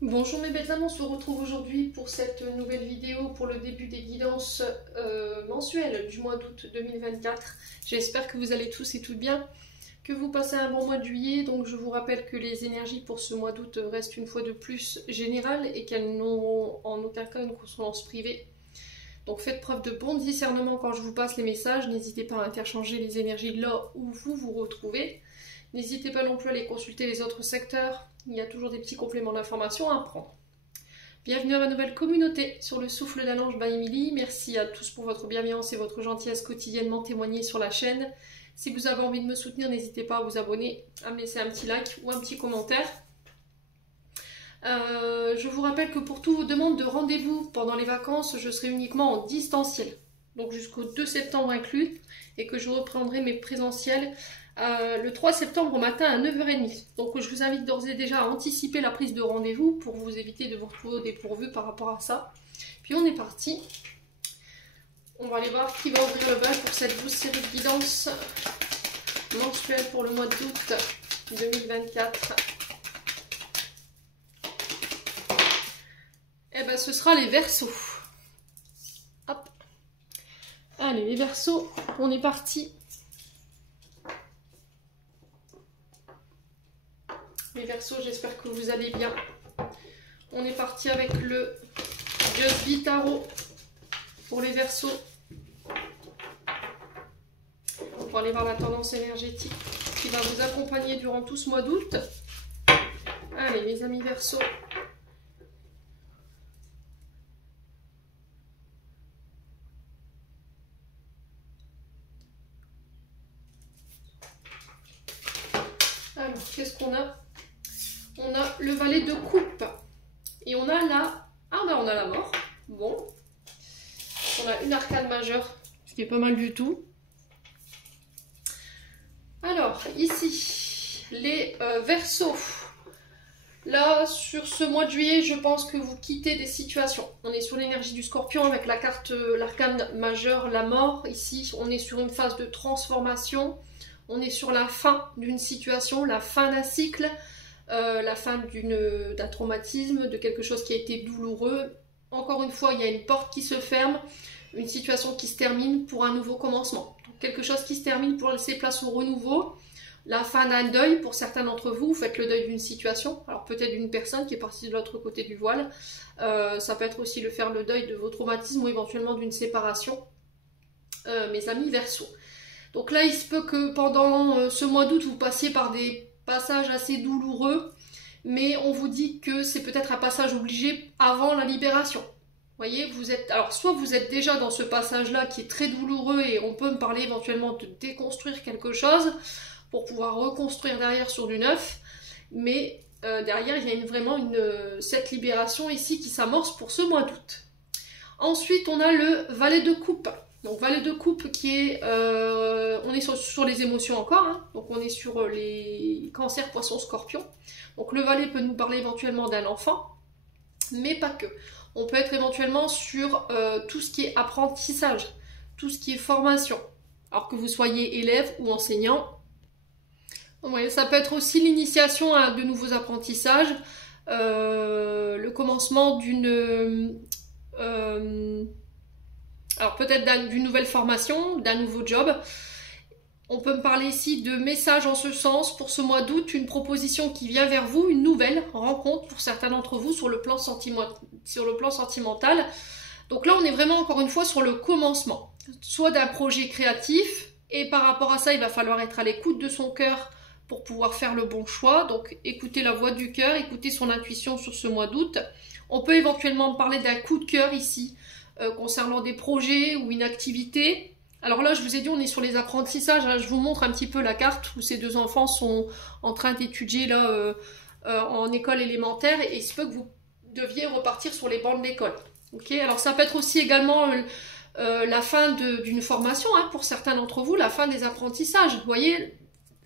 Bonjour mes belles âmes, on se retrouve aujourd'hui pour cette nouvelle vidéo pour le début des guidances mensuelles du mois d'août 2024. J'espère que vous allez tous et toutes bien, que vous passez un bon mois de juillet. Donc je vous rappelle que les énergies pour ce mois d'août restent une fois de plus générales et qu'elles n'ont en aucun cas une consonance privée. Donc faites preuve de bon discernement quand je vous passe les messages, n'hésitez pas à interchanger les énergies là où vous vous retrouvez. N'hésitez pas non plus à aller consulter les autres secteurs, il y a toujours des petits compléments d'information à prendre. Bienvenue à ma nouvelle communauté sur le souffle d'un ange by Emily. Merci à tous pour votre bienveillance et votre gentillesse quotidiennement témoignée sur la chaîne. Si vous avez envie de me soutenir, n'hésitez pas à vous abonner, à me laisser un petit like ou un petit commentaire. Je vous rappelle que pour toutes vos demandes de rendez-vous pendant les vacances, je serai uniquement en distanciel, donc jusqu'au 2 septembre inclus, et que je reprendrai mes présentiels le 3 septembre au matin à 9h30. Donc je vous invite d'ores et déjà à anticiper la prise de rendez-vous pour vous éviter de vous retrouver au dépourvu par rapport à ça. Puis on est parti. On va aller voir qui va ouvrir le bal pour cette douce série de guidance mensuelle pour le mois d'août 2024. Eh ben ce sera les Verseaux. Hop. Allez les Verseaux, on est parti. Les Verseaux, j'espère que vous allez bien. On est parti avec le Just Be Tarot pour les Verseaux. On va aller voir la tendance énergétique qui va vous accompagner durant tout ce mois d'août. Allez les amis Verseaux. Alors, qu'est-ce qu'on a? On a le valet de coupe. Et on a la... Ah ben on a la mort. Bon. On a une arcane majeure, ce qui est pas mal du tout. Alors, ici, les Verseaux. Là, sur ce mois de juillet, je pense que vous quittez des situations. On est sur l'énergie du Scorpion avec la carte, l'arcane majeure, la mort. Ici, on est sur une phase de transformation. On est sur la fin d'une situation, la fin d'un cycle. La fin d'un traumatisme, de quelque chose qui a été douloureux. Encore une fois, il y a une porte qui se ferme, une situation qui se termine pour un nouveau commencement. Donc, quelque chose qui se termine pour laisser place au renouveau. La fin d'un deuil, pour certains d'entre vous, vous faites le deuil d'une situation. Alors peut-être d'une personne qui est partie de l'autre côté du voile. Ça peut être aussi faire le deuil de vos traumatismes ou éventuellement d'une séparation. Mes amis Verseaux. Donc là, il se peut que pendant ce mois d'août, vous passiez par des passage assez douloureux, mais on vous dit que c'est peut-être un passage obligé avant la libération. Vous voyez, vous êtes, alors soit vous êtes déjà dans ce passage-là qui est très douloureux et on peut me parler éventuellement de déconstruire quelque chose pour pouvoir reconstruire derrière sur du neuf, mais derrière il y a vraiment cette libération ici qui s'amorce pour ce mois d'août. Ensuite, on a le valet de coupe. Donc valet de coupe qui est, on est sur les émotions encore, hein. Donc on est sur les cancers, poissons, scorpions. Donc le valet peut nous parler éventuellement d'un enfant, mais pas que. On peut être éventuellement sur tout ce qui est apprentissage, tout ce qui est formation. Alors que vous soyez élève ou enseignant. Ouais, ça peut être aussi l'initiation à de nouveaux apprentissages, le commencement d'une... alors peut-être d'une nouvelle formation, d'un nouveau job. On peut me parler ici de messages en ce sens pour ce mois d'août, une proposition qui vient vers vous, une nouvelle rencontre pour certains d'entre vous sur le plan sentimental. Donc là, on est vraiment encore une fois sur le commencement, soit d'un projet créatif, et par rapport à ça, il va falloir être à l'écoute de son cœur pour pouvoir faire le bon choix. Donc écoutez la voix du cœur, écoutez son intuition sur ce mois d'août. On peut éventuellement parler d'un coup de cœur ici, concernant des projets ou une activité. Alors là, je vous ai dit, on est sur les apprentissages. Hein. Je vous montre un petit peu la carte où ces deux enfants sont en train d'étudier là en école élémentaire et il se peut que vous deviez repartir sur les bancs de l'école. Okay, alors ça peut être aussi également la fin d'une formation, hein, pour certains d'entre vous, la fin des apprentissages. Vous voyez,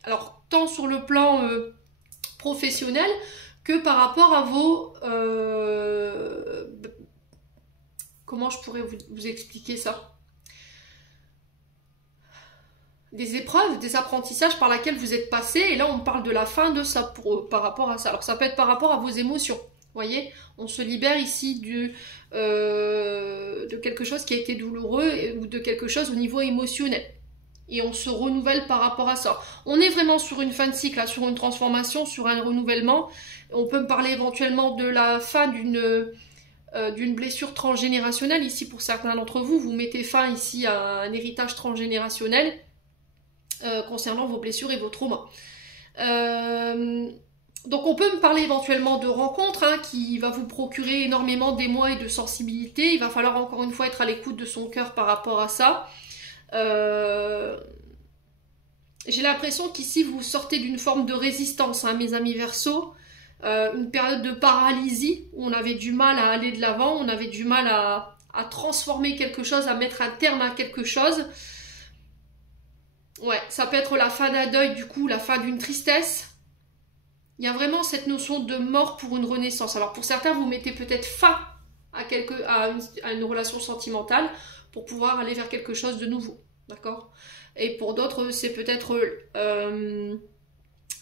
alors tant sur le plan professionnel que par rapport à vos... comment je pourrais vous expliquer ça? Des épreuves, des apprentissages par lesquels vous êtes passé, et là on parle de la fin de ça par rapport à ça. Alors ça peut être par rapport à vos émotions. voyez, on se libère ici de quelque chose qui a été douloureux ou de quelque chose au niveau émotionnel. Et on se renouvelle par rapport à ça. On est vraiment sur une fin de cycle, là, sur une transformation, sur un renouvellement. On peut me parler éventuellement de la fin d'une blessure transgénérationnelle. Ici, pour certains d'entre vous, vous mettez fin ici à un héritage transgénérationnel concernant vos blessures et vos traumas. Donc on peut me parler éventuellement de rencontres qui va vous procurer énormément d'émoi et de sensibilité. Il va falloir encore une fois être à l'écoute de son cœur par rapport à ça. J'ai l'impression qu'ici vous sortez d'une forme de résistance, mes amis Verseaux. Une période de paralysie où on avait du mal à aller de l'avant, on avait du mal à transformer quelque chose, à mettre un terme à quelque chose. Ouais, ça peut être la fin d'un deuil, du coup, la fin d'une tristesse. Il y a vraiment cette notion de mort pour une renaissance. Alors pour certains, vous mettez peut-être fin à une relation sentimentale pour pouvoir aller vers quelque chose de nouveau. D'accord ? Et pour d'autres, c'est peut-être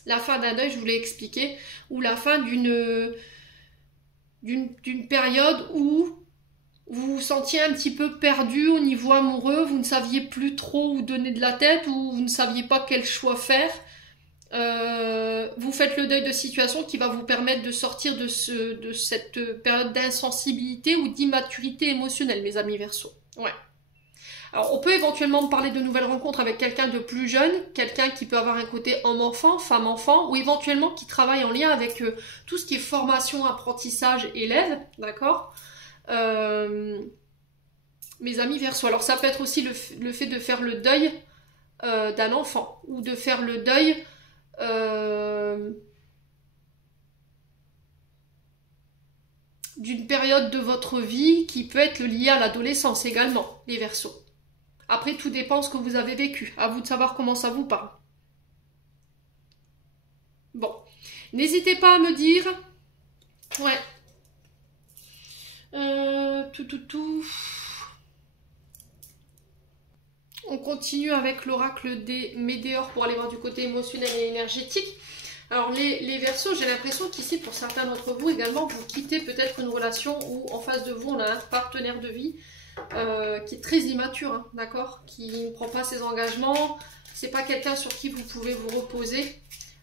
la fin d'un deuil, je vous l'ai expliqué, ou la fin d'une période où vous vous sentiez un petit peu perdu au niveau amoureux, vous ne saviez plus trop où donner de la tête, ou vous ne saviez pas quel choix faire. Vous faites le deuil de situation qui va vous permettre de sortir de cette période d'insensibilité ou d'immaturité émotionnelle, mes amis Verseaux. Ouais. Alors, on peut éventuellement parler de nouvelles rencontres avec quelqu'un de plus jeune, quelqu'un qui peut avoir un côté homme-enfant, femme-enfant, ou éventuellement qui travaille en lien avec tout ce qui est formation, apprentissage, élève, d'accord ? Mes amis Verseaux. Alors, ça peut être aussi le fait de faire le deuil d'un enfant, ou de faire le deuil d'une période de votre vie qui peut être liée à l'adolescence également, les Verseaux. Après, tout dépend de ce que vous avez vécu. À vous de savoir comment ça vous parle. Bon. N'hésitez pas à me dire. Ouais. On continue avec l'oracle des Médéors pour aller voir du côté émotionnel et énergétique. Alors les Verseaux, j'ai l'impression qu'ici, pour certains d'entre vous également, vous quittez peut-être une relation où en face de vous, on a un partenaire de vie qui est très immature, d'accord, qui ne prend pas ses engagements, c'est pas quelqu'un sur qui vous pouvez vous reposer.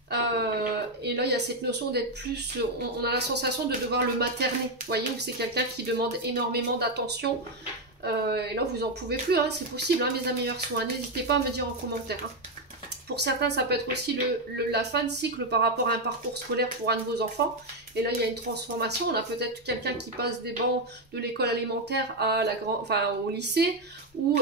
Et là, il y a cette notion d'être plus... On a la sensation de devoir le materner, vous voyez, où c'est quelqu'un qui demande énormément d'attention. Et là, vous en pouvez plus, c'est possible, mes amis Verseaux. N'hésitez pas à me dire en commentaire. Pour certains, ça peut être aussi la fin de cycle par rapport à un parcours scolaire pour un de vos enfants. Et là, il y a une transformation. On a peut-être quelqu'un qui passe des bancs de l'école alimentaire à au lycée ou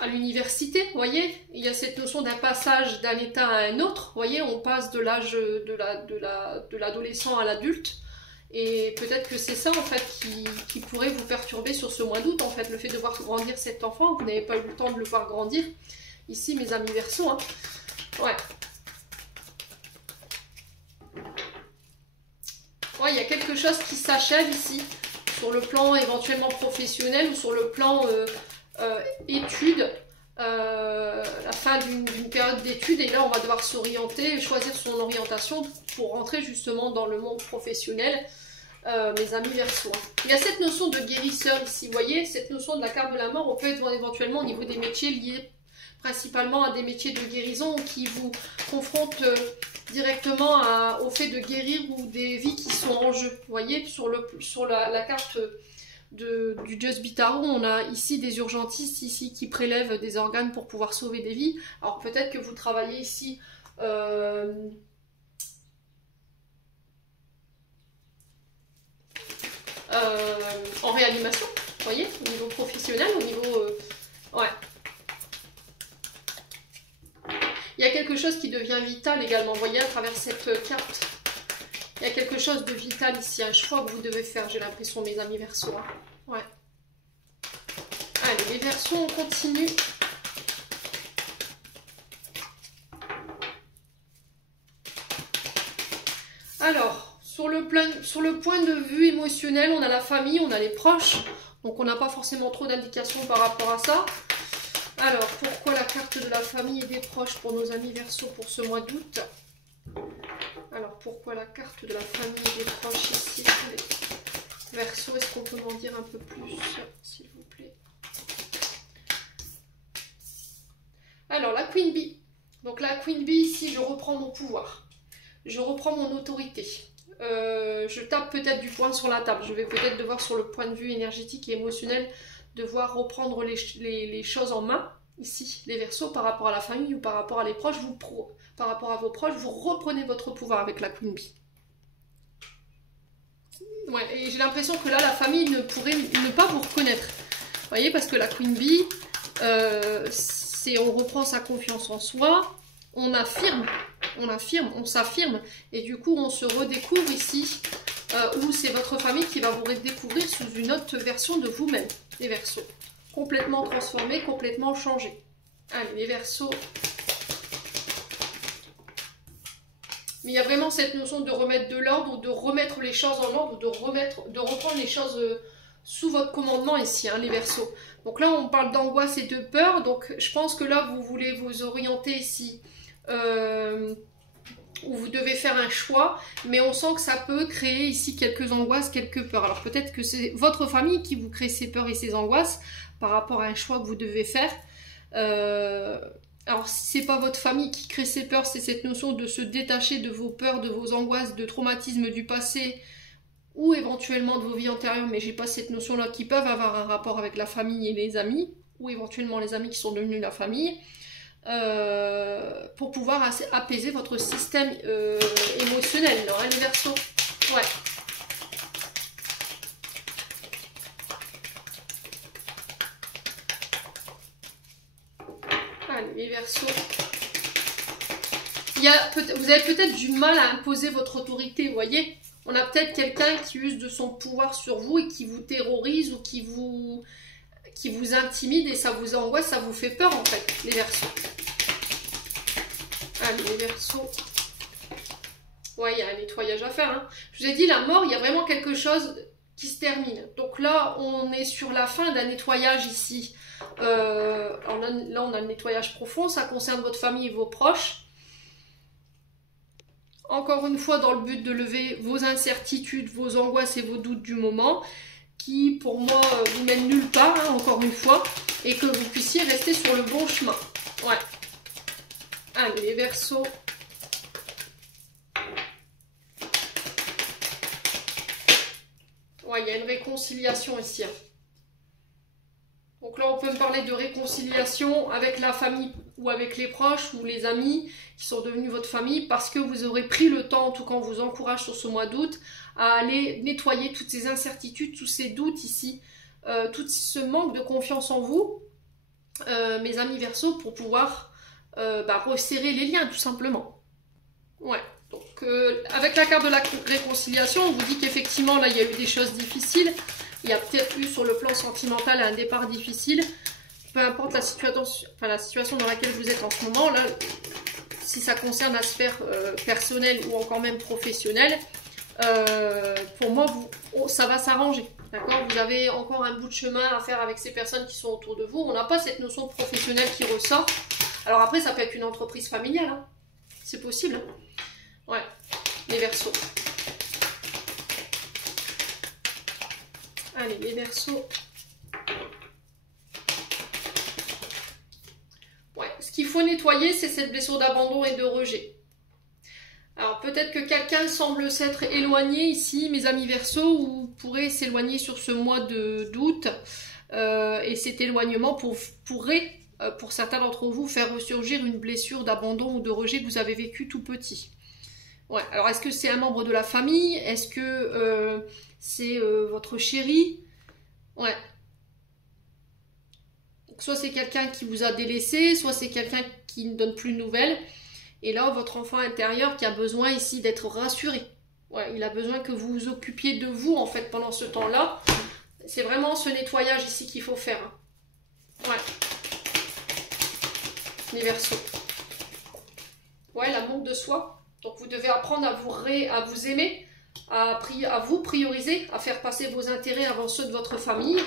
à l'université. Vous voyez, il y a cette notion d'un passage d'un état à un autre. Vous voyez, on passe de l'âge de l'adolescent à l'adulte. Et peut-être que c'est ça en fait qui pourrait vous perturber sur ce mois d'août, en fait, le fait de voir grandir cet enfant, vous n'avez pas eu le temps de le voir grandir. Ici, mes amis Verseaux, ouais. Ouais, il y a quelque chose qui s'achève ici, sur le plan éventuellement professionnel ou sur le plan études, la fin d'une période d'études, et là on va devoir s'orienter, choisir son orientation pour rentrer justement dans le monde professionnel. Mes amis Verseaux. Il y a cette notion de guérisseur ici, vous voyez, cette notion de la carte de la mort, on peut être éventuellement au niveau des métiers liés principalement à des métiers de guérison qui vous confrontent directement au fait de guérir ou des vies qui sont en jeu. Vous voyez, sur la carte du Just Be Tarot, on a ici des urgentistes ici qui prélèvent des organes pour pouvoir sauver des vies. Alors peut-être que vous travaillez ici en réanimation, vous voyez, au niveau professionnel, au niveau... ouais. Il y a quelque chose qui devient vital également, vous voyez, à travers cette carte. Il y a quelque chose de vital ici, un choix que vous devez faire, j'ai l'impression, mes amis Verseaux. Ouais. Allez, les Verseaux, on continue. Alors, sur le point de vue émotionnel, on a la famille, on a les proches. Donc, on n'a pas forcément trop d'indications par rapport à ça. Alors, pourquoi la carte de la famille et des proches pour nos amis Verseaux pour ce mois d'août? quoi la carte de la famille et des proches ici? Verseau, est-ce qu'on peut m'en dire un peu plus, s'il vous plaît? Alors, la Queen Bee. Donc, la Queen Bee, ici, je reprends mon pouvoir. Je reprends mon autorité. Je tape peut-être du poing sur la table. Je vais peut-être devoir, sur le point de vue énergétique et émotionnel, devoir reprendre les choses en main. Ici, les Verseaux, par rapport à la famille ou par rapport à les proches, par rapport à vos proches, vous reprenez votre pouvoir avec la Queen Bee. Ouais, et j'ai l'impression que là, la famille ne pourrait ne pas vous reconnaître. Vous voyez, parce que la Queen Bee, on reprend sa confiance en soi, on affirme, on s'affirme, et du coup, on se redécouvre ici, où c'est votre famille qui va vous redécouvrir sous une autre version de vous-même, les Verseaux. Complètement transformé, complètement changé. Allez, les Verseaux. Mais il y a vraiment cette notion de remettre de l'ordre, ou de remettre les choses en ordre, ou de reprendre les choses sous votre commandement ici, hein, les Verseaux. Donc là, on parle d'angoisse et de peur. Donc je pense que là, vous voulez vous orienter ici, où vous devez faire un choix. Mais on sent que ça peut créer ici quelques angoisses, quelques peurs. Alors peut-être que c'est votre famille qui vous crée ces peurs et ces angoisses par rapport à un choix que vous devez faire. Alors, si c'est pas votre famille qui crée ces peurs, c'est cette notion de se détacher de vos peurs, de vos angoisses, de traumatismes du passé ou éventuellement de vos vies antérieures, mais j'ai pas cette notion-là, qui peuvent avoir un rapport avec la famille et les amis, ou éventuellement les amis qui sont devenus la famille, pour pouvoir apaiser votre système émotionnel, hein, les Verseaux. Ouais. Allez, les Verseaux. Vous avez peut-être du mal à imposer votre autorité, vous voyez. On a peut-être quelqu'un qui use de son pouvoir sur vous et qui vous terrorise ou qui vous intimide et ça vous angoisse, ça vous fait peur en fait, les Verseaux. Allez, les Verseaux. Ouais, il y a un nettoyage à faire. Hein. Je vous ai dit, la mort, il y a vraiment quelque chose qui se termine. Donc là, on est sur la fin d'un nettoyage ici. Là, on a le nettoyage profond, ça concerne votre famille et vos proches. Encore une fois, dans le but de lever vos incertitudes, vos angoisses et vos doutes du moment, qui, pour moi, vous mènent nulle part, hein, encore une fois, et que vous puissiez rester sur le bon chemin. Ouais. Allez, les Verseaux. Ouais, il y a une réconciliation ici. Hein. Donc là, on peut me parler de réconciliation avec la famille ou avec les proches ou les amis qui sont devenus votre famille parce que vous aurez pris le temps, en tout cas on vous encourage sur ce mois d'août, à aller nettoyer toutes ces incertitudes, tous ces doutes ici, tout ce manque de confiance en vous, mes amis Verseaux, pour pouvoir resserrer les liens tout simplement. Ouais. Donc avec la carte de la réconciliation, on vous dit qu'effectivement là il y a eu des choses difficiles. Il y a peut-être eu sur le plan sentimental un départ difficile. Peu importe la situation dans laquelle vous êtes en ce moment, là, si ça concerne la sphère personnelle ou encore même professionnelle, pour moi, ça va s'arranger. D'accord ? Vous avez encore un bout de chemin à faire avec ces personnes qui sont autour de vous. On n'a pas cette notion de professionnel qui ressort. Alors après, ça peut être une entreprise familiale. Hein. C'est possible. Hein. Ouais, les Verseaux. Allez, les Verseaux. Ouais, ce qu'il faut nettoyer, c'est cette blessure d'abandon et de rejet. Alors, peut-être que quelqu'un semble s'être éloigné ici, mes amis Verseaux, ou pourrait s'éloigner sur ce mois d'août. Et cet éloignement pourrait, pour certains d'entre vous, faire ressurgir une blessure d'abandon ou de rejet que vous avez vécu tout petit. Ouais, alors est-ce que c'est un membre de la famille? Est-ce que c'est votre chéri? Ouais. Donc, soit c'est quelqu'un qui vous a délaissé, soit c'est quelqu'un qui ne donne plus de nouvelles. Et là, votre enfant intérieur qui a besoin ici d'être rassuré. Ouais, il a besoin que vous vous occupiez de vous en fait pendant ce temps-là. C'est vraiment ce nettoyage ici qu'il faut faire. Ouais. Les Verseaux. Ouais, l'amour de soi. Donc vous devez apprendre à vous aimer, à vous prioriser, à faire passer vos intérêts avant ceux de votre famille.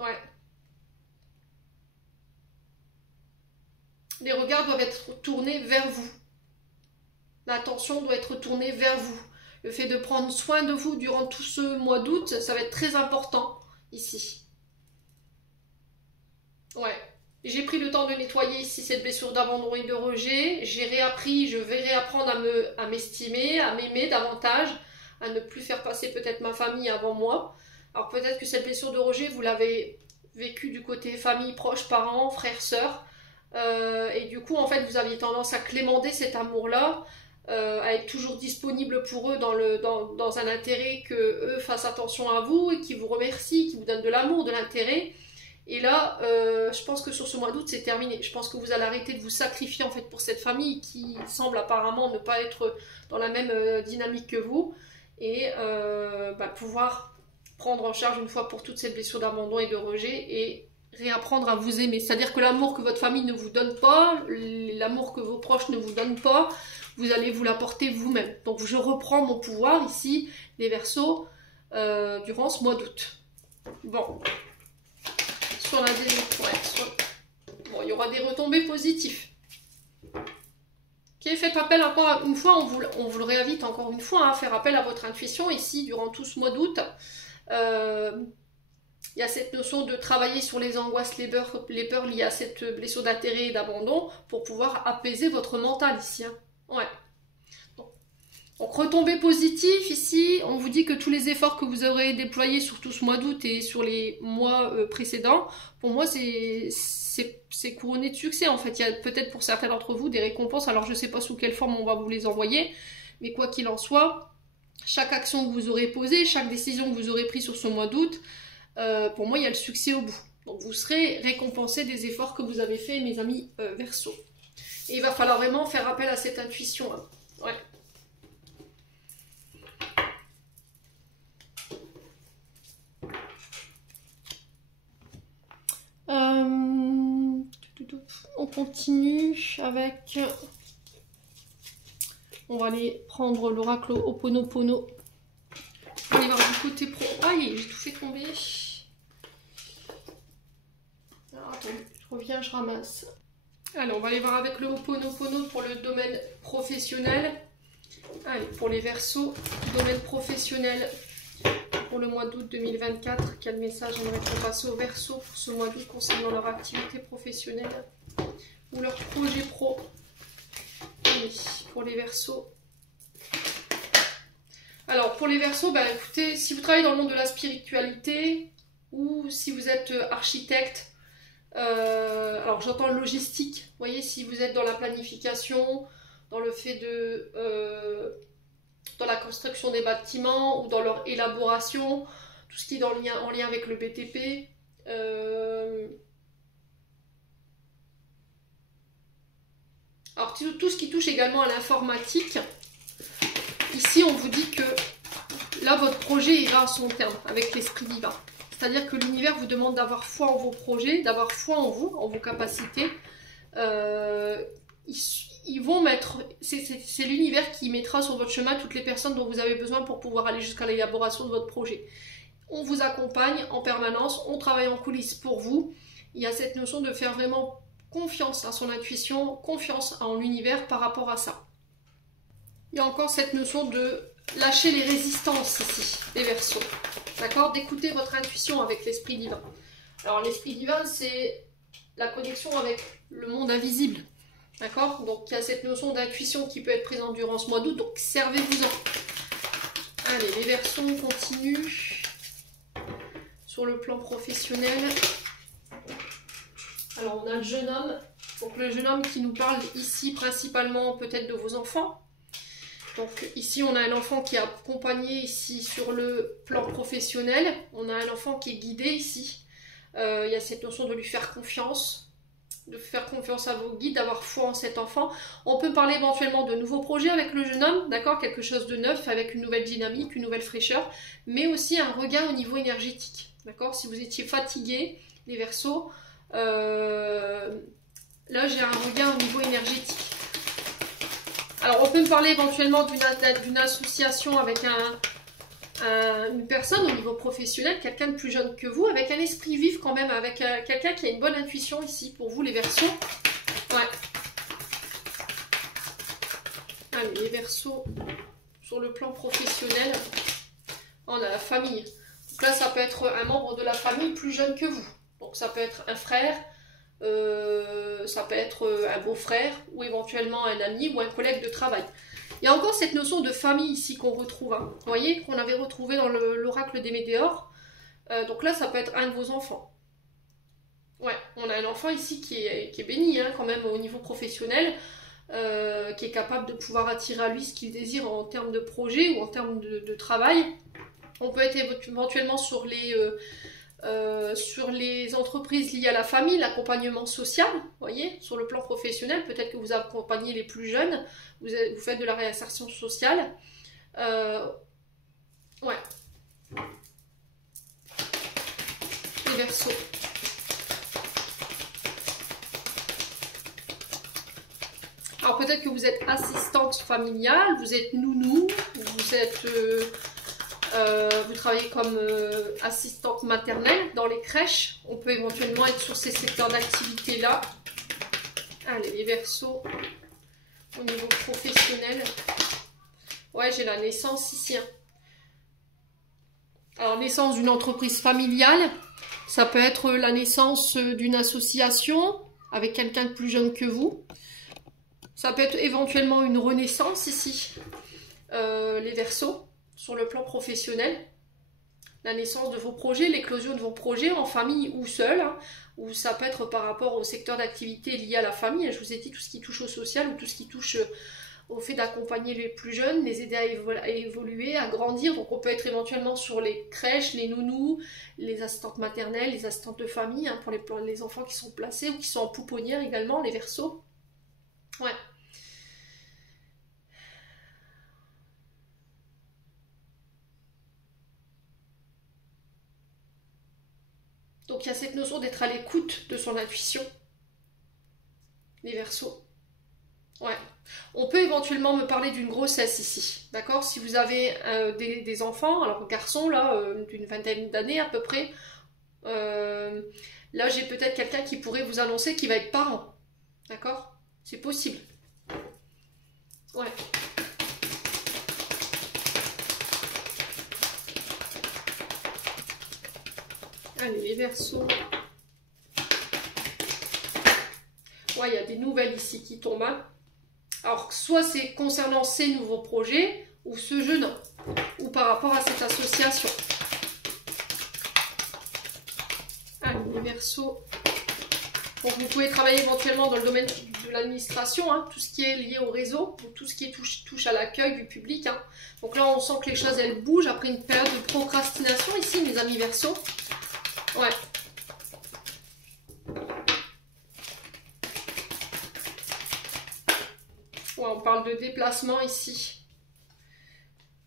Ouais. Les regards doivent être tournés vers vous. l'attention doit être tournée vers vous. Le fait de prendre soin de vous durant tout ce mois d'août, ça va être très important ici. Ouais. J'ai pris le temps de nettoyer ici cette blessure d'abandon et de rejet. J'ai réappris, je vais réapprendre à m'estimer, à m'aimer davantage, à ne plus faire passer peut-être ma famille avant moi. Alors peut-être que cette blessure de rejet, vous l'avez vécue du côté famille, proches, parents, frères, sœurs. Et du coup, en fait, vous aviez tendance à clémenter cet amour-là, à être toujours disponible pour eux dans un intérêt que eux fassent attention à vous et qui vous remercient, qui vous donnent de l'amour, de l'intérêt. Et là, je pense que sur ce mois d'août, c'est terminé. Je pense que vous allez arrêter de vous sacrifier en fait pour cette famille qui semble apparemment ne pas être dans la même dynamique que vous et pouvoir prendre en charge une fois pour toutes cette blessure d'abandon et de rejet et réapprendre à vous aimer. C'est-à-dire que l'amour que votre famille ne vous donne pas, l'amour que vos proches ne vous donnent pas, vous allez vous l'apporter vous-même. Donc je reprends mon pouvoir ici, les Verseaux, durant ce mois d'août. Bon. Sur la bon, il y aura des retombées positives. Ok, faites appel encore une fois, on vous le réinvite encore une fois à faire appel à votre intuition ici durant tout ce mois d'août. Il y a cette notion de travailler sur les angoisses, les peurs liées à cette blessure d'intérêt et d'abandon pour pouvoir apaiser votre mental ici. Hein. Ouais. Donc retombée positive ici, on vous dit que tous les efforts que vous aurez déployés sur tout ce mois d'août et sur les mois précédents, pour moi c'est couronné de succès en fait. Il y a peut-être pour certains d'entre vous des récompenses, alors je ne sais pas sous quelle forme on va vous les envoyer, mais quoi qu'il en soit, chaque action que vous aurez posée, chaque décision que vous aurez prise sur ce mois d'août, pour moi il y a le succès au bout. Donc vous serez récompensé des efforts que vous avez faits mes amis Verseaux. Et il va falloir vraiment faire appel à cette intuition. Hein. Ouais. On continue avec... On va aller prendre l'oracle Ho'oponopono. On va aller voir du côté pro. Aïe, j'ai tout fait tomber. Alors, attendez, je reviens, je ramasse. Allez, on va aller voir avec le Ho'oponopono pour le domaine professionnel. Allez, pour les Verseaux, domaine professionnel pour le mois d'août 2024. Quel message aimerait-on passer aux Verseaux pour ce mois d'août concernant leur activité professionnelle ou leur projet pro? Allez, pour les Verseaux. Alors, pour les Verseaux, bah, écoutez, si vous travaillez dans le monde de la spiritualité ou si vous êtes architecte, alors j'entends logistique, vous voyez, si vous êtes dans la planification, dans le fait de... dans la construction des bâtiments ou dans leur élaboration, tout ce qui est en lien avec le BTP. Alors tout ce qui touche également à l'informatique, ici on vous dit que là votre projet ira à son terme avec l'esprit divin. C'est-à-dire que l'univers vous demande d'avoir foi en vos projets, d'avoir foi en vous, en vos capacités. Ils vont mettre, c'est l'univers qui mettra sur votre chemin toutes les personnes dont vous avez besoin pour pouvoir aller jusqu'à l'élaboration de votre projet. On vous accompagne en permanence, on travaille en coulisses pour vous. Il y a cette notion de faire vraiment confiance à son intuition, confiance en l'univers par rapport à ça. Il y a encore cette notion de lâcher les résistances ici, les Verseaux. D'accord? D'écouter votre intuition avec l'esprit divin. Alors l'esprit divin, c'est la connexion avec le monde invisible. D'accord? Donc il y a cette notion d'intuition qui peut être présente durant ce mois d'août, donc servez-vous-en. Allez, les Verseaux, on continue sur le plan professionnel. Alors on a le jeune homme, donc le jeune homme qui nous parle ici principalement peut-être de vos enfants. Donc ici on a un enfant qui est accompagné ici sur le plan professionnel, on a un enfant qui est guidé ici. Il y a cette notion de lui faire confiance. De faire confiance à vos guides, d'avoir foi en cet enfant. On peut parler éventuellement de nouveaux projets avec le jeune homme, d'accord, quelque chose de neuf, avec une nouvelle dynamique, une nouvelle fraîcheur, mais aussi un regain au niveau énergétique, d'accord. Si vous étiez fatigué, les Verseaux, là j'ai un regain au niveau énergétique. Alors on peut me parler éventuellement d'une association avec une personne au niveau professionnel, quelqu'un de plus jeune que vous, avec un esprit vif quand même, avec quelqu'un qui a une bonne intuition ici pour vous les Verseaux. Ouais. Allez, les Verseaux, sur le plan professionnel, on a la famille. Donc là, ça peut être un membre de la famille plus jeune que vous. Donc ça peut être un frère, ça peut être un beau-frère, ou éventuellement un ami ou un collègue de travail. Il y a encore cette notion de famille ici qu'on retrouve. Hein. Vous voyez, qu'on avait retrouvé dans l'oracle des Météores. Donc là, ça peut être un de vos enfants. Ouais, on a un enfant ici qui est béni hein, quand même au niveau professionnel, qui est capable de pouvoir attirer à lui ce qu'il désire en termes de projet ou en termes de travail. On peut être éventuellement sur les entreprises liées à la famille, l'accompagnement social, vous voyez, sur le plan professionnel, peut-être que vous accompagnez les plus jeunes, vous faites de la réinsertion sociale. Ouais. Les Verseaux. Alors peut-être que vous êtes assistante familiale, vous êtes nounou, vous êtes... vous travaillez comme assistante maternelle dans les crèches. On peut éventuellement être sur ces secteurs d'activité-là. Allez, les Verseaux, au niveau professionnel. Ouais, j'ai la naissance ici. Hein. Alors, naissance d'une entreprise familiale. Ça peut être la naissance d'une association avec quelqu'un de plus jeune que vous. Ça peut être éventuellement une renaissance ici. Les Verseaux. Sur le plan professionnel, la naissance de vos projets, l'éclosion de vos projets en famille ou seul, hein, ou ça peut être par rapport au secteur d'activité lié à la famille. Je vous ai dit tout ce qui touche au social ou tout ce qui touche au fait d'accompagner les plus jeunes, les aider à évoluer, à grandir. Donc on peut être éventuellement sur les crèches, les nounous, les assistantes maternelles, les assistantes de famille, hein, pour les enfants qui sont placés ou qui sont en pouponnière également, les Verseaux. Ouais. Donc il y a cette notion d'être à l'écoute de son intuition, les Verseaux. Ouais. On peut éventuellement me parler d'une grossesse ici, d'accord? Si vous avez des enfants, alors garçons là, d'une vingtaine d'années à peu près, là j'ai peut-être quelqu'un qui pourrait vous annoncer qu'il va être parent, d'accord? C'est possible. Ouais. Allez, les Verseaux. Ouais, il y a des nouvelles ici qui tombent. Hein. Alors, soit c'est concernant ces nouveaux projets, ou ce jeune homme, ou par rapport à cette association. Allez, les Verseaux. Donc, vous pouvez travailler éventuellement dans le domaine de l'administration, hein, tout ce qui est lié au réseau, tout ce qui touche à l'accueil du public. Hein. Donc là, on sent que les choses, elles bougent après une période de procrastination ici, mes amis Verseaux. Ouais. Ouais, on parle de déplacement ici.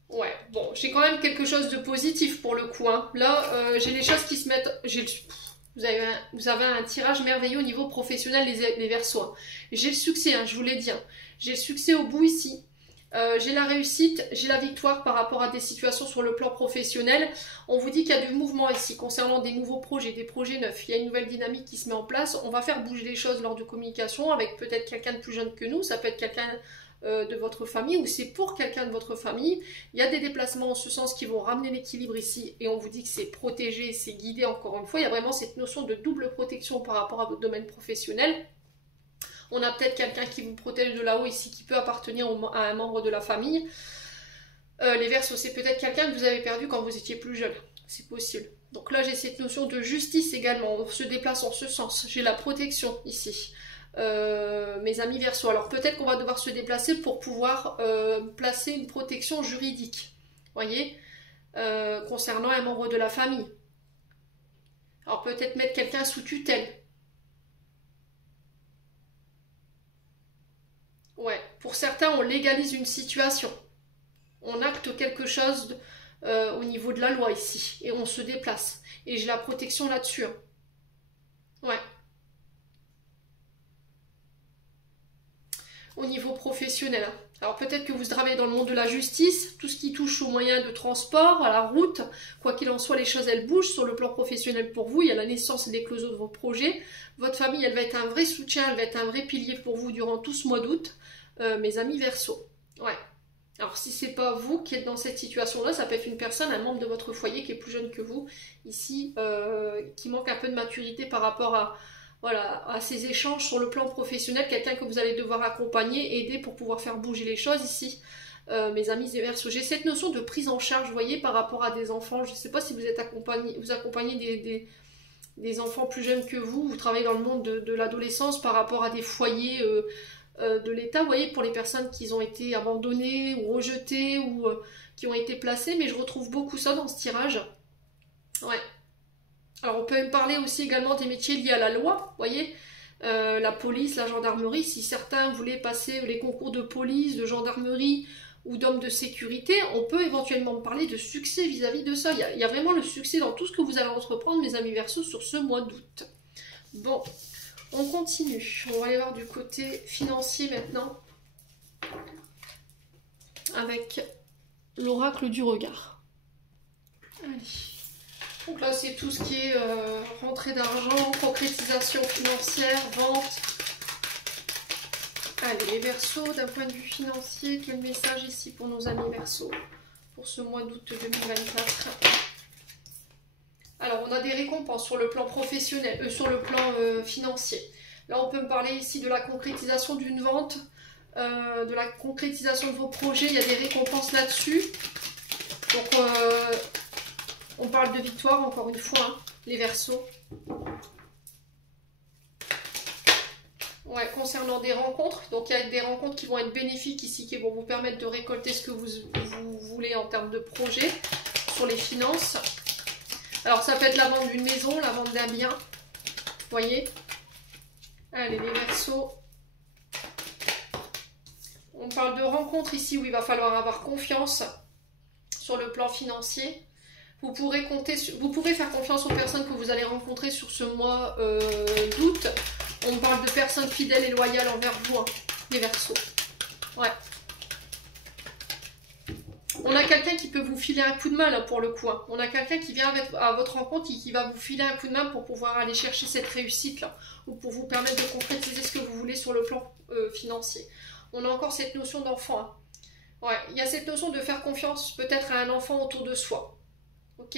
Ouais, bon, j'ai quand même quelque chose de positif pour le coup. Hein. Là, j'ai les choses qui se mettent... Vous avez un tirage merveilleux au niveau professionnel, les Verseaux. Hein. J'ai le succès, hein, je vous l'ai dit. Hein. J'ai le succès au bout ici. J'ai la réussite, j'ai la victoire par rapport à des situations sur le plan professionnel. On vous dit qu'il y a du mouvement ici concernant des nouveaux projets, des projets neufs. Il y a une nouvelle dynamique qui se met en place. On va faire bouger les choses lors de communication avec peut-être quelqu'un de plus jeune que nous. Ça peut être quelqu'un de votre famille ou c'est pour quelqu'un de votre famille. Il y a des déplacements en ce sens qui vont ramener l'équilibre ici et on vous dit que c'est protégé, c'est guidé encore une fois. Il y a vraiment cette notion de double protection par rapport à votre domaine professionnel. On a peut-être quelqu'un qui vous protège de là-haut ici, qui peut appartenir à un membre de la famille. Les Verseaux, c'est peut-être quelqu'un que vous avez perdu quand vous étiez plus jeune. C'est possible. Donc là, j'ai cette notion de justice également. On se déplace en ce sens. J'ai la protection ici. Mes amis Verseaux. Alors peut-être qu'on va devoir se déplacer pour pouvoir placer une protection juridique. Voyez, concernant un membre de la famille. Alors peut-être mettre quelqu'un sous tutelle. Ouais, pour certains, on légalise une situation. On acte quelque chose au niveau de la loi ici. Et on se déplace. Et j'ai la protection là-dessus. Hein. Ouais. Au niveau professionnel. Hein. Alors peut-être que vous travaillez dans le monde de la justice, tout ce qui touche aux moyens de transport, à la route. Quoi qu'il en soit, les choses, elles bougent sur le plan professionnel pour vous. Il y a la naissance et l'éclosion de vos projets. Votre famille, elle va être un vrai soutien, elle va être un vrai pilier pour vous durant tout ce mois d'août. Mes amis Verseaux. Ouais. Alors si c'est pas vous qui êtes dans cette situation-là, ça peut être une personne, un membre de votre foyer qui est plus jeune que vous, ici, qui manque un peu de maturité par rapport à, voilà, à ces échanges sur le plan professionnel, quelqu'un que vous allez devoir accompagner, aider pour pouvoir faire bouger les choses ici. Mes amis et Verseaux, j'ai cette notion de prise en charge, vous voyez, par rapport à des enfants. Je ne sais pas si vous êtes accompagné, vous accompagnez des enfants plus jeunes que vous travaillez dans le monde de l'adolescence par rapport à des foyers de l'État, vous voyez, pour les personnes qui ont été abandonnées ou rejetées ou qui ont été placées, mais je retrouve beaucoup ça dans ce tirage. Ouais. Alors on peut me parler aussi également des métiers liés à la loi, vous voyez, la police, la gendarmerie, si certains voulaient passer les concours de police, de gendarmerie ou d'hommes de sécurité, on peut éventuellement me parler de succès vis-à-vis de ça. Il y a vraiment le succès dans tout ce que vous allez entreprendre, mes amis Verseaux, sur ce mois d'août. Bon, on continue. On va aller voir du côté financier maintenant, avec l'oracle du regard. Allez. Donc là, c'est tout ce qui est rentrée d'argent, concrétisation financière, vente. Allez, les Verseaux, d'un point de vue financier, quel message ici pour nos amis Verseaux pour ce mois d'août 2024? Alors, on a des récompenses sur le plan professionnel, sur le plan financier. Là, on peut me parler ici de la concrétisation d'une vente, de la concrétisation de vos projets. Il y a des récompenses là-dessus. Donc, on parle de victoire, encore une fois, hein, les Verseaux. Ouais, concernant des rencontres, donc il y a des rencontres qui vont être bénéfiques ici, qui vont vous permettre de récolter ce que vous voulez en termes de projet sur les finances. Alors ça peut être la vente d'une maison, la vente d'un bien, vous voyez. Allez, les Verseaux. On parle de rencontres ici où il va falloir avoir confiance sur le plan financier. Vous pourrez faire confiance aux personnes que vous allez rencontrer sur ce mois d'août. On parle de personnes fidèles et loyales envers vous, hein, les Verseaux. Ouais. On a quelqu'un qui peut vous filer un coup de main, là, pour le coup. Hein. On a quelqu'un qui vient à votre rencontre et qui va vous filer un coup de main pour pouvoir aller chercher cette réussite-là. Ou pour vous permettre de concrétiser ce que vous voulez sur le plan financier. On a encore cette notion d'enfant. Hein. Ouais, il y a cette notion de faire confiance peut-être à un enfant autour de soi. Ok ?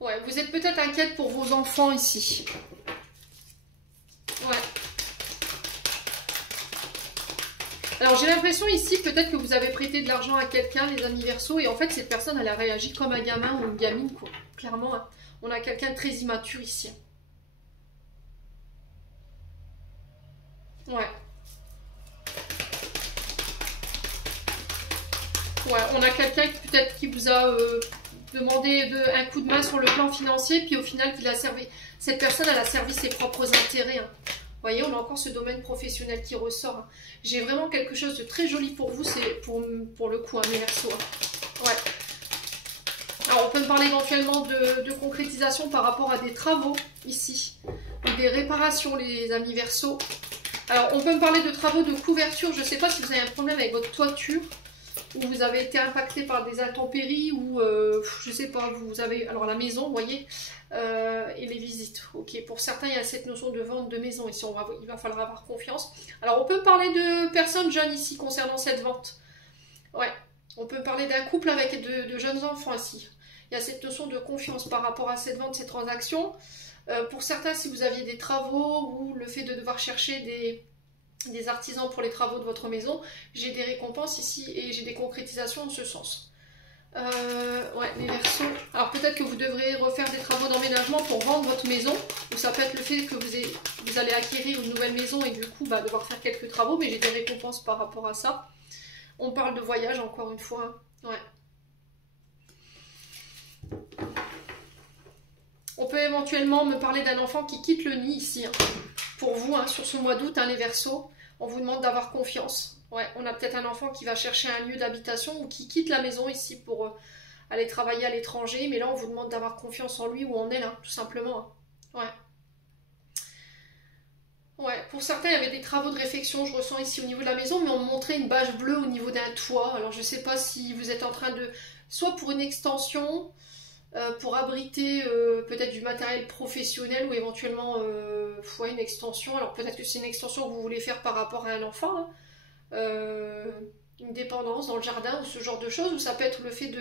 Ouais, vous êtes peut-être inquiète pour vos enfants ici. Ouais. Alors j'ai l'impression ici peut-être que vous avez prêté de l'argent à quelqu'un, les amis Verseaux, et en fait cette personne elle a réagi comme un gamin ou une gamine, quoi. Clairement, hein. On a quelqu'un de très immature ici. Ouais. Ouais, on a quelqu'un peut-être qui vous a demandé un coup de main sur le plan financier, puis au final cette personne elle a servi ses propres intérêts. Hein. Vous voyez, on a encore ce domaine professionnel qui ressort. Hein. J'ai vraiment quelque chose de très joli pour vous, c'est pour le coup, hein, mes Verseaux. Hein. Ouais. Alors, on peut me parler éventuellement de concrétisation par rapport à des travaux, ici. Ou des réparations, les amis Verseaux. Alors, on peut me parler de travaux de couverture. Je ne sais pas si vous avez un problème avec votre toiture, ou vous avez été impacté par des intempéries, ou je sais pas, vous avez... Alors, la maison, vous voyez, et les visites. Ok, pour certains, il y a cette notion de vente de maison ici. Il va falloir avoir confiance. Alors, on peut parler de personnes jeunes ici concernant cette vente. Ouais, on peut parler d'un couple avec de jeunes enfants ici. Il y a cette notion de confiance par rapport à cette vente, ces transactions. Pour certains, si vous aviez des travaux ou le fait de devoir chercher des artisans pour les travaux de votre maison, j'ai des récompenses ici et j'ai des concrétisations en ce sens. Ouais, les Verseaux. Alors peut-être que vous devrez refaire des travaux d'emménagement pour vendre votre maison, ou ça peut être le fait que vous allez acquérir une nouvelle maison et du coup devoir faire quelques travaux, mais j'ai des récompenses par rapport à ça. On parle de voyage encore une fois. Hein. Ouais. On peut éventuellement me parler d'un enfant qui quitte le nid ici. Hein. Pour vous, hein, sur ce mois d'août, hein, les Verseaux, on vous demande d'avoir confiance. Ouais, on a peut-être un enfant qui va chercher un lieu d'habitation ou qui quitte la maison ici pour aller travailler à l'étranger. Mais là, on vous demande d'avoir confiance en lui ou en elle, hein, tout simplement. Hein. Ouais. Ouais, pour certains, il y avait des travaux de réfection, je ressens ici au niveau de la maison, mais on me montrait une bâche bleue au niveau d'un toit. Alors, je ne sais pas si vous êtes en train de... Soit pour une extension... pour abriter peut-être du matériel professionnel ou éventuellement une extension. Alors peut-être que c'est une extension que vous voulez faire par rapport à un enfant, hein. Une dépendance dans le jardin ou ce genre de choses, ou ça peut être le fait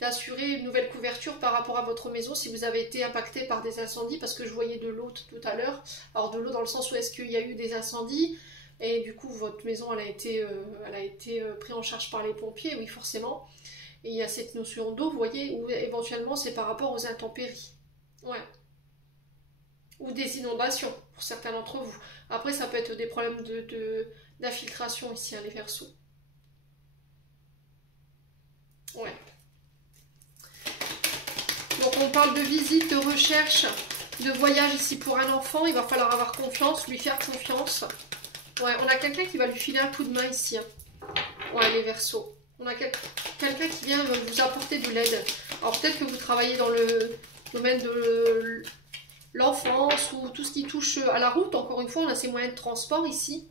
d'assurer une nouvelle couverture par rapport à votre maison si vous avez été impacté par des incendies, parce que je voyais de l'eau tout à l'heure. Alors de l'eau dans le sens où est-ce qu'il y a eu des incendies et du coup votre maison elle a été prise en charge par les pompiers, oui forcément. Et il y a cette notion d'eau, vous voyez, où éventuellement c'est par rapport aux intempéries. Ouais. Ou des inondations, pour certains d'entre vous. Après, ça peut être des problèmes d'infiltration ici, hein, les Verseaux. Ouais. Donc on parle de visite, de recherche, de voyage ici pour un enfant. Il va falloir avoir confiance, lui faire confiance. Ouais, on a quelqu'un qui va lui filer un coup de main ici, hein. Ouais, les Verseaux. On a quelqu'un qui vient vous apporter de l'aide. Alors peut-être que vous travaillez dans le domaine de l'enfance ou tout ce qui touche à la route. Encore une fois, on a ces moyens de transport ici.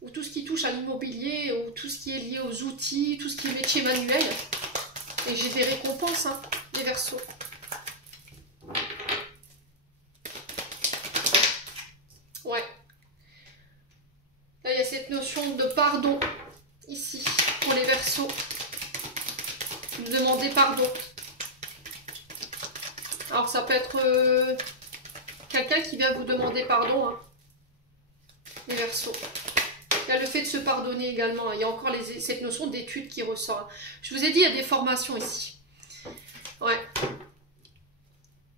Ou tout ce qui touche à l'immobilier, ou tout ce qui est lié aux outils, tout ce qui est métier manuel. Et j'ai des récompenses, hein, les Verseaux. Ouais. Là, il y a cette notion de pardon, ici, pour les Verseaux. Vous demandez pardon. Alors, ça peut être quelqu'un qui vient vous demander pardon, hein, les Verseaux. Il y a le fait de se pardonner également. Il y a encore cette notion d'étude qui ressort. Je vous ai dit, il y a des formations ici. Ouais.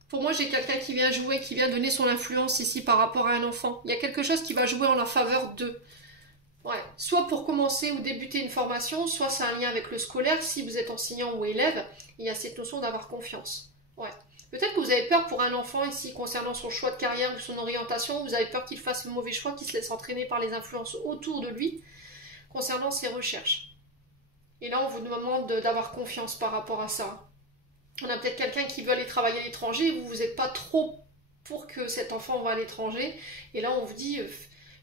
Pour moi, j'ai quelqu'un qui vient jouer, qui vient donner son influence ici par rapport à un enfant. Il y a quelque chose qui va jouer en la faveur d'eux. Ouais. Soit pour commencer ou débuter une formation, soit c'est un lien avec le scolaire. Si vous êtes enseignant ou élève, il y a cette notion d'avoir confiance. Ouais. Peut-être que vous avez peur pour un enfant ici concernant son choix de carrière ou son orientation. Vous avez peur qu'il fasse le mauvais choix, qu'il se laisse entraîner par les influences autour de lui concernant ses recherches. Et là, on vous demande d'avoir confiance par rapport à ça. On a peut-être quelqu'un qui veut aller travailler à l'étranger et vous n'êtes pas trop pour que cet enfant va à l'étranger. Et là, on vous dit,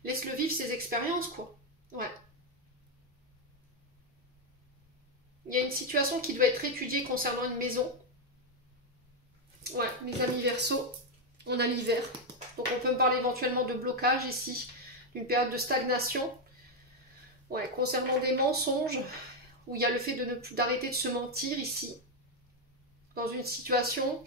laisse-le vivre ses expériences, quoi. Ouais. Il y a une situation qui doit être étudiée concernant une maison. Ouais, mes amis Verseaux, on a l'hiver. Donc on peut me parler éventuellement de blocage ici, d'une période de stagnation. Ouais, concernant des mensonges, où il y a le fait d'arrêter de se mentir ici, dans une situation.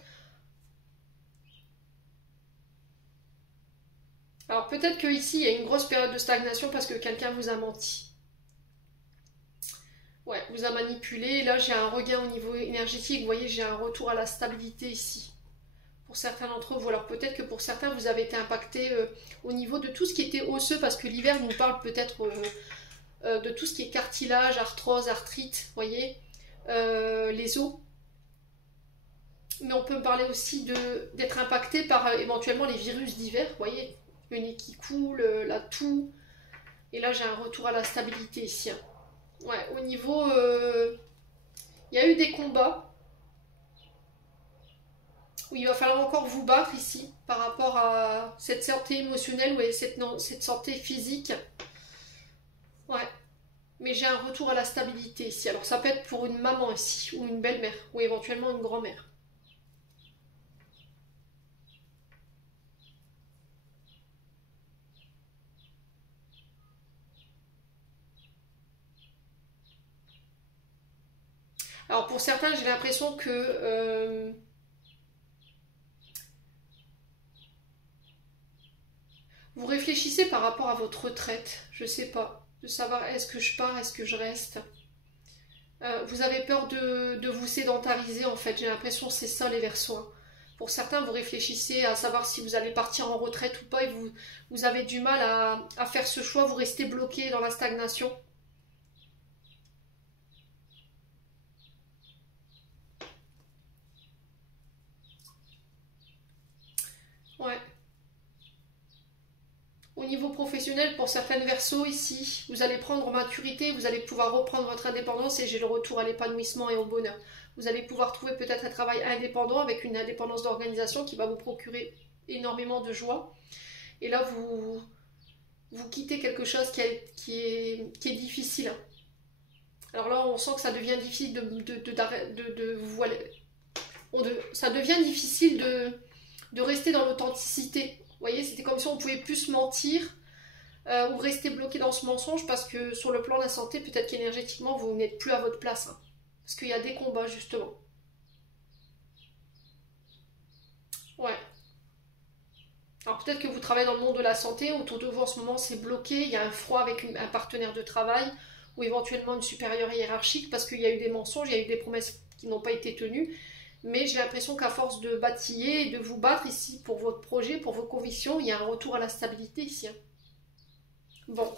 Alors peut-être qu'ici, il y a une grosse période de stagnation parce que quelqu'un vous a menti. Ouais, vous a manipulé. Et là, j'ai un regain au niveau énergétique. Vous voyez, j'ai un retour à la stabilité ici. Pour certains d'entre vous. Alors peut-être que pour certains, vous avez été impacté au niveau de tout ce qui était osseux, parce que l'hiver nous parle peut-être de tout ce qui est cartilage, arthrose, arthrite, vous voyez, les os. Mais on peut me parler aussi d'être impacté par éventuellement les virus d'hiver, vous voyez, le nez qui coule, la toux. Et là, j'ai un retour à la stabilité ici. Ouais, au niveau... il y a eu des combats où il va falloir encore vous battre ici par rapport à cette santé émotionnelle ou cette santé physique. Ouais. Mais j'ai un retour à la stabilité ici. Alors ça peut être pour une maman ici, ou une belle-mère, ou éventuellement une grand-mère. Alors pour certains, j'ai l'impression que... vous réfléchissez par rapport à votre retraite, je sais pas, de savoir est-ce que je pars, est-ce que je reste. Vous avez peur de vous sédentariser en fait, j'ai l'impression que c'est ça les Verseaux. Pour certains, vous réfléchissez à savoir si vous allez partir en retraite ou pas et vous avez du mal à faire ce choix, vous restez bloqué dans la stagnation. Ouais. Au niveau professionnel, pour certaines Verseaux ici, vous allez prendre maturité, vous allez pouvoir reprendre votre indépendance et j'ai le retour à l'épanouissement et au bonheur. Vous allez pouvoir trouver peut-être un travail indépendant avec une indépendance d'organisation qui va vous procurer énormément de joie. Et là, vous quittez quelque chose qui est difficile. Alors là, on sent que ça devient difficile ça devient difficile de rester dans l'authenticité. Vous voyez, c'était comme si on pouvait plus se mentir ou rester bloqué dans ce mensonge parce que sur le plan de la santé, peut-être qu'énergétiquement, vous n'êtes plus à votre place. Hein, parce qu'il y a des combats, justement. Ouais. Alors peut-être que vous travaillez dans le monde de la santé, autour de vous en ce moment c'est bloqué, il y a un froid avec un partenaire de travail ou éventuellement une supérieure hiérarchique parce qu'il y a eu des mensonges, il y a eu des promesses qui n'ont pas été tenues. Mais j'ai l'impression qu'à force de bâtiller et de vous battre ici pour votre projet, pour vos convictions, il y a un retour à la stabilité ici. Hein. Bon,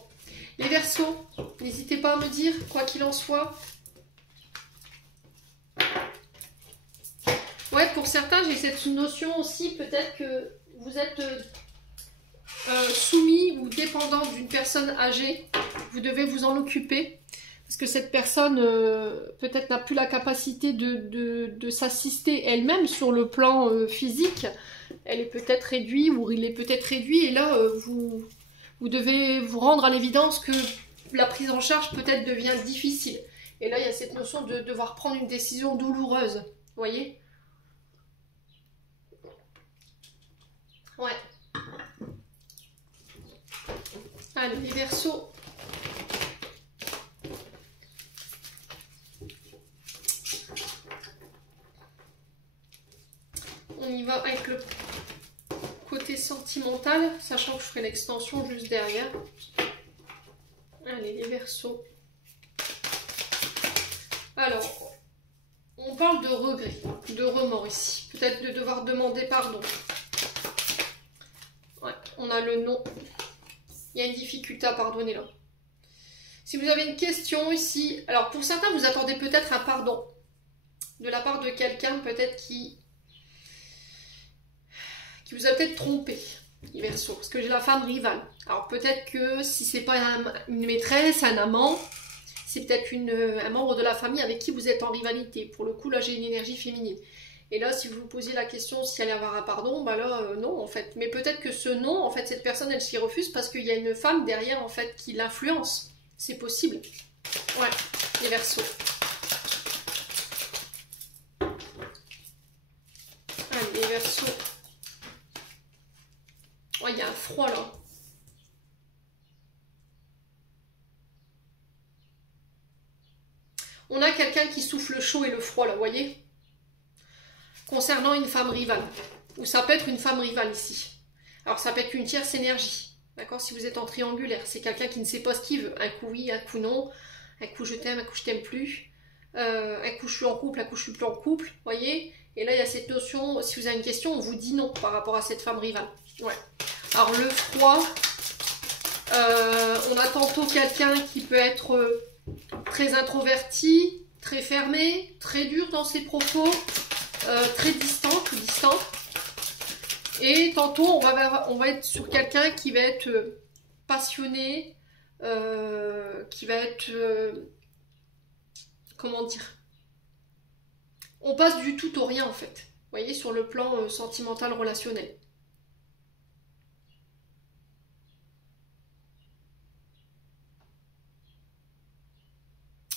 les Verseaux, n'hésitez pas à me dire, quoi qu'il en soit. Ouais, pour certains, j'ai cette notion aussi, peut-être que vous êtes soumis ou dépendant d'une personne âgée. Vous devez vous en occuper. Parce que cette personne, peut-être n'a plus la capacité de s'assister elle-même sur le plan physique. Elle est peut-être réduite ou il est peut-être réduit. Et là, vous devez vous rendre à l'évidence que la prise en charge peut-être devient difficile. Et là, il y a cette notion de devoir prendre une décision douloureuse. Vous voyez ? Ouais. Allez, les Verseaux. On y va avec le côté sentimental, sachant que je ferai l'extension juste derrière. Allez, les Verseaux. Alors, on parle de regret, de remords ici. Peut-être de devoir demander pardon. Ouais, on a le non. Il y a une difficulté à pardonner là. Si vous avez une question ici, alors pour certains, vous attendez peut-être un pardon de la part de quelqu'un peut-être qui vous a peut-être trompé, les Verseaux, parce que j'ai la femme rivale. Alors peut-être que si c'est pas une maîtresse, un amant, c'est peut-être un membre de la famille avec qui vous êtes en rivalité. Pour le coup, là, j'ai une énergie féminine. Et là, si vous vous posez la question si elle allait avoir un pardon, bah là, non, en fait. Mais peut-être que ce non, en fait, cette personne, elle s'y refuse parce qu'il y a une femme derrière, en fait, qui l'influence. C'est possible. Ouais, les Verseaux. Allez, les Verseaux. Oh, il y a un froid, là. On a quelqu'un qui souffle le chaud et le froid, là, vous voyez ? Concernant une femme rivale. Ou ça peut être une femme rivale ici. Alors ça peut être une tierce énergie. D'accord ? Si vous êtes en triangulaire, c'est quelqu'un qui ne sait pas ce qu'il veut. Un coup oui, un coup non. Un coup je t'aime, un coup je t'aime plus. Un coup je suis en couple, un coup je suis plus en couple. Vous voyez ? Et là il y a cette notion, si vous avez une question, on vous dit non par rapport à cette femme rivale. Ouais. Alors le froid, on a tantôt quelqu'un qui peut être très introverti, très fermé, très dur dans ses propos. Très distante ou distant. Et tantôt, on va être sur quelqu'un qui va être passionné, qui va être... comment dire ? On passe du tout au rien, en fait. Vous voyez, sur le plan sentimental, relationnel.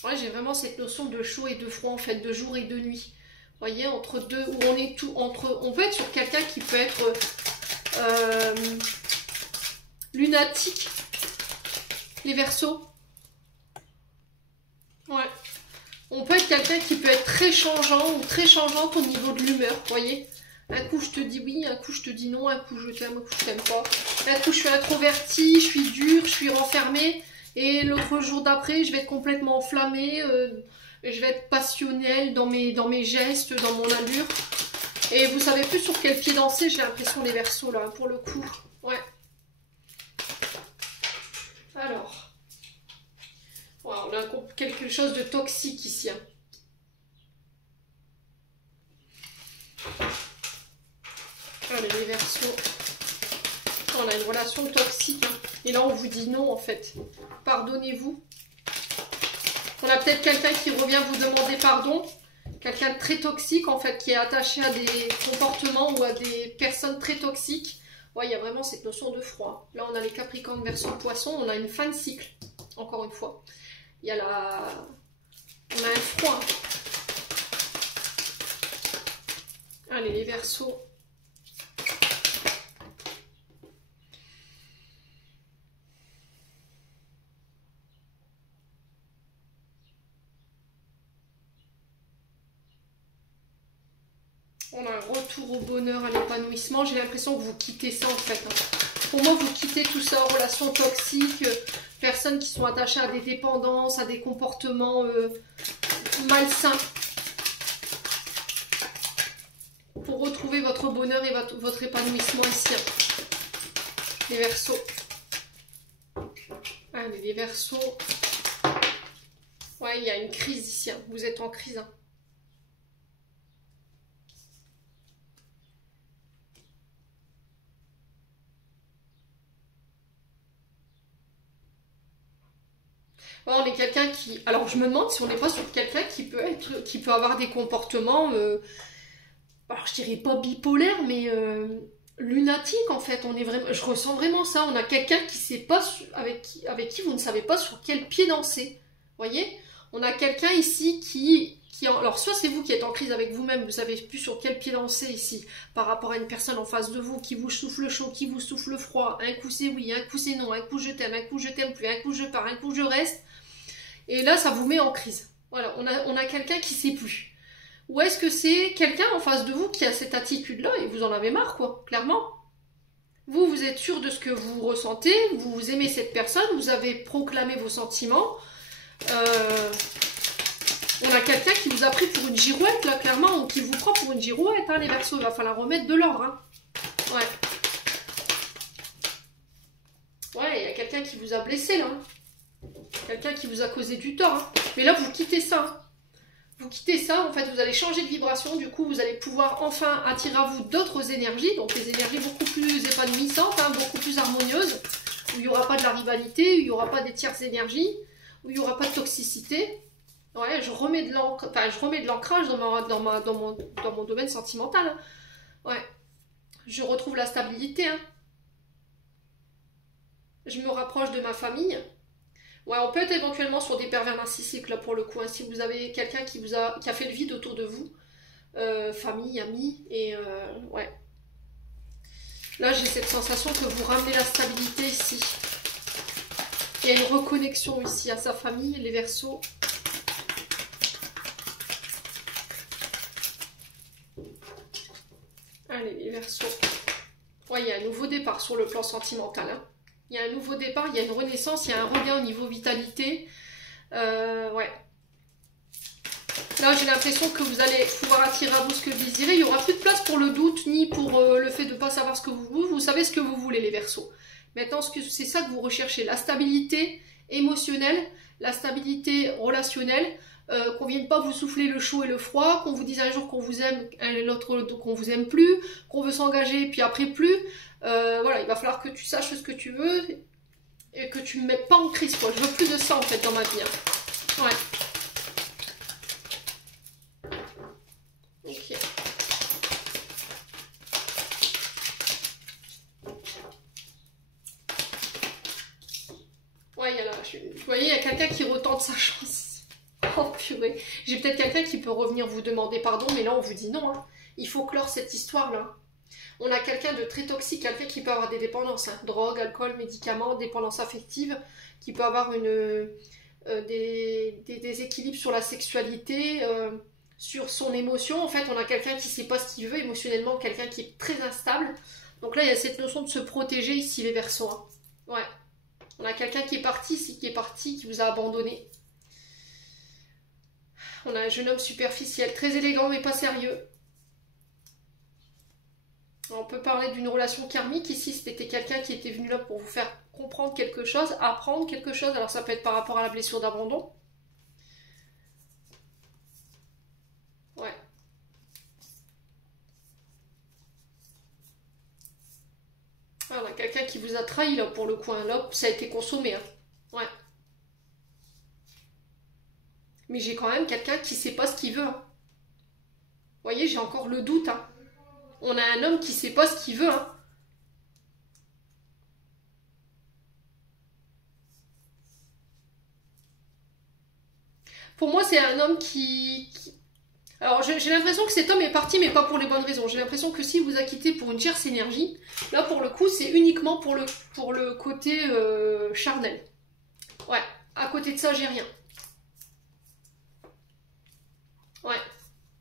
Ouais, j'ai vraiment cette notion de chaud et de froid, en fait, de jour et de nuit. Vous voyez, entre deux, où on est tout entre. On peut être sur quelqu'un qui peut être lunatique, les Verseaux. Ouais. On peut être quelqu'un qui peut être très changeant ou très changeante au niveau de l'humeur, vous voyez. Un coup je te dis oui, un coup je te dis non, un coup je t'aime, un coup je t'aime pas. Un coup je suis introvertie, je suis dure, je suis renfermée. Et l'autre jour d'après, je vais être complètement enflammée. Je vais être passionnelle dans mes gestes, dans mon allure. Et vous savez plus sur quel pied danser, j'ai l'impression, les Verseaux, là, pour le coup. Ouais. Alors. Ouais, on a quelque chose de toxique ici. Hein. Allez, les Verseaux. On a une relation toxique. Hein. Et là, on vous dit non, en fait. Pardonnez-vous. On a peut-être quelqu'un qui revient vous demander pardon. Quelqu'un de très toxique, en fait, qui est attaché à des comportements ou à des personnes très toxiques. Ouais, il y a vraiment cette notion de froid. Là, on a les Capricornes, Verseaux, Poissons. On a une fin de cycle, encore une fois. Il y a On a un froid. Allez, les Verseaux. On a un retour au bonheur, à l'épanouissement. J'ai l'impression que vous quittez ça en fait. Pour moi, vous quittez tout ça, relations toxiques, personnes qui sont attachées à des dépendances, à des comportements malsains. Pour retrouver votre bonheur et votre épanouissement ici. Les Verseaux. Allez, les Verseaux. Ouais, il y a une crise ici. Vous êtes en crise. On est quelqu'un qui... Alors, je me demande si on n'est pas sur quelqu'un qui peut avoir des comportements... alors, je dirais pas bipolaire, mais lunatique, en fait. On est vraiment... Je ressens vraiment ça. On a quelqu'un qui sait pas... Avec qui vous ne savez pas sur quel pied danser. Vous voyez? On a quelqu'un ici qui... Alors, soit c'est vous qui êtes en crise avec vous-même, vous savez plus sur quel pied danser ici, par rapport à une personne en face de vous, qui vous souffle chaud, qui vous souffle froid. Un coup c'est oui, un coup c'est non, un coup je t'aime plus, un coup je pars, un coup je reste. Et là, ça vous met en crise. Voilà, on a quelqu'un qui sait plus. Ou est-ce que c'est quelqu'un en face de vous qui a cette attitude-là et vous en avez marre, quoi, clairement. Vous êtes sûr de ce que vous ressentez, vous aimez cette personne, vous avez proclamé vos sentiments. On a quelqu'un qui vous a pris pour une girouette, là, clairement, ou qui vous prend pour une girouette, hein, les Verseaux. Il va falloir remettre de l'ordre, hein. Ouais. Ouais, il y a quelqu'un qui vous a blessé, là. Quelqu'un qui vous a causé du tort. Hein. Mais là, vous quittez ça. Hein. Vous quittez ça, en fait, vous allez changer de vibration. Du coup, vous allez pouvoir enfin attirer à vous d'autres énergies. Donc, des énergies beaucoup plus épanouissantes, hein, beaucoup plus harmonieuses. Où il n'y aura pas de la rivalité, où il n'y aura pas des tierces énergies, où il n'y aura pas de toxicité. Ouais, je remets de l'ancrage dans mon domaine sentimental. Hein. Ouais. Je retrouve la stabilité. Hein. Je me rapproche de ma famille. Ouais, on peut être éventuellement sur des pervers narcissiques, là, pour le coup. Hein, si vous avez quelqu'un qui a fait le vide autour de vous. Famille, amis, et ouais. Là, j'ai cette sensation que vous ramenez la stabilité ici. Il y a une reconnexion ici à sa famille, les Verseaux. Allez, les Verseaux. Ouais, il y a un nouveau départ sur le plan sentimental. Hein. Il y a un nouveau départ, il y a une renaissance, il y a un regain au niveau vitalité. Ouais. Là, j'ai l'impression que vous allez pouvoir attirer à vous ce que vous désirez. Il n'y aura plus de place pour le doute, ni pour le fait de ne pas savoir ce que vous voulez. Vous savez ce que vous voulez, les Verseaux. Maintenant, c'est ça que vous recherchez. La stabilité émotionnelle, la stabilité relationnelle. Qu'on ne vienne pas vous souffler le chaud et le froid, qu'on vous dise un jour qu'on vous aime, l'autre qu'on vous aime plus, qu'on veut s'engager, puis après plus. Voilà, il va falloir que tu saches ce que tu veux et que tu ne me mettes pas en crise, quoi. Je veux plus de ça, en fait, dans ma vie. Hein. Ouais. Ok. Ouais, il y a là, vous voyez, il y a quelqu'un qui retente sa chance. Oh purée, j'ai peut-être quelqu'un qui peut revenir vous demander pardon, mais là on vous dit non. Hein. Il faut clore cette histoire-là. On a quelqu'un de très toxique, quelqu'un qui peut avoir des dépendances, hein. Drogue, alcool, médicaments, dépendance affective, qui peut avoir des déséquilibres sur la sexualité, sur son émotion. En fait, on a quelqu'un qui ne sait pas ce qu'il veut émotionnellement, quelqu'un qui est très instable. Donc là, il y a cette notion de se protéger ici, les Verseaux. Hein. Ouais. On a quelqu'un qui est parti ici, qui vous a abandonné. On a un jeune homme superficiel, très élégant mais pas sérieux. On peut parler d'une relation karmique ici, c'était quelqu'un qui était venu là pour vous faire comprendre quelque chose, apprendre quelque chose. Alors ça peut être par rapport à la blessure d'abandon. Ouais. Ah, on a quelqu'un qui vous a trahi là pour le coup. Hein. Là, ça a été consommé. Hein. Ouais. Mais j'ai quand même quelqu'un qui sait pas ce qu'il veut. Hein. Vous voyez, j'ai encore le doute. Hein. On a un homme qui sait pas ce qu'il veut. Hein. Pour moi, c'est un homme Alors, j'ai l'impression que cet homme est parti, mais pas pour les bonnes raisons. J'ai l'impression que s'il vous a quitté pour une tierce énergie, là, pour le coup, c'est uniquement pour le côté charnel. Ouais, à côté de ça, j'ai rien. Ouais.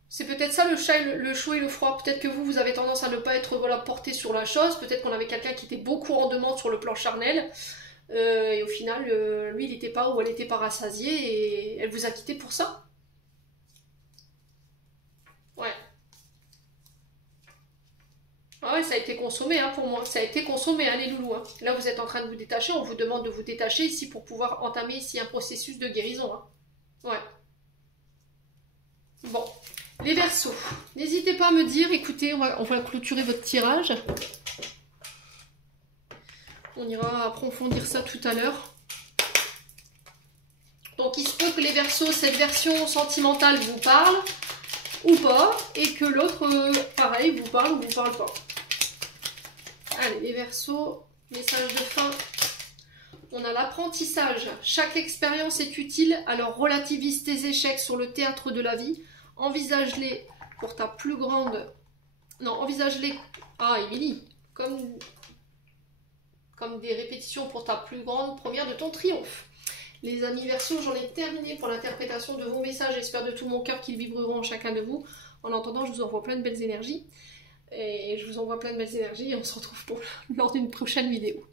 C'est peut-être ça le chaud et le froid. Peut-être que vous avez tendance à ne pas être voilà, porté sur la chose. Peut-être qu'on avait quelqu'un qui était beaucoup en demande sur le plan charnel. Et au final, lui, il n'était pas ou elle n'était pas rassasiée et elle vous a quitté pour ça. Ouais. Ah ouais, ça a été consommé hein, pour moi. Ça a été consommé, hein, les loulous. Hein. Là, vous êtes en train de vous détacher. On vous demande de vous détacher ici pour pouvoir entamer ici un processus de guérison. Hein. Ouais. Bon. Les Verseaux. N'hésitez pas à me dire, écoutez, on va clôturer votre tirage. On ira approfondir ça tout à l'heure. Donc il se peut que les Verseaux, cette version sentimentale vous parle ou pas, et que l'autre, pareil, vous parle ou vous parle pas. Allez, les Verseaux, message de fin. On a l'apprentissage. Chaque expérience est utile, alors relativise tes échecs sur le théâtre de la vie. Envisage-les pour ta plus grande... Non, envisage-les... Ah, Émilie, comme des répétitions pour ta plus grande première de ton triomphe. Les amis Verseaux, j'en ai terminé pour l'interprétation de vos messages. J'espère de tout mon cœur qu'ils vibreront en chacun de vous. En attendant, je vous envoie plein de belles énergies. Et je vous envoie plein de belles énergies et on se retrouve lors d'une prochaine vidéo.